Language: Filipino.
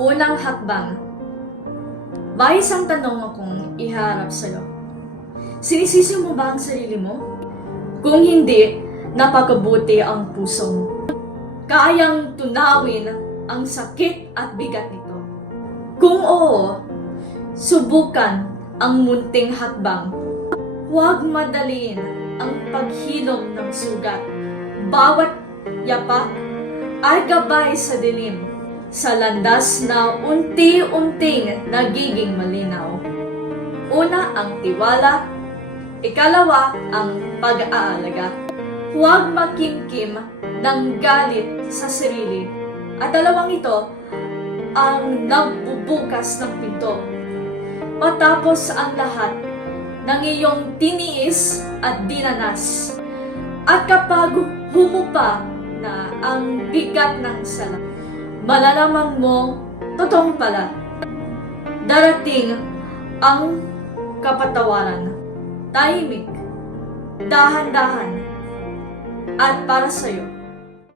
Unang hakbang. May isang tanong akong iharap sa'yo. Sinisisi mo ba ang sarili mo? Kung hindi, napakabuti ang puso mo. Kayang tunawin ang sakit at bigat nito. Kung oo, subukan ang munting hakbang. Huwag madaliin ang paghilom ng sugat. Bawat yapak ay gabay sa dilim, sa landas na unti-unting nagiging malinaw. Una ang tiwala, ikalawa ang pag-aalaga. Huwag makimkim ng galit sa sarili. At dalawang ito ang nagbubukas ng pinto. Matapos ang lahat ng iyong tiniis at dinanas. At kapag humupa na ang bigat ng sala, malalaman mo, totoong pala, darating ang kapatawaran. Tahimik, dahan-dahan, at para sa'yo.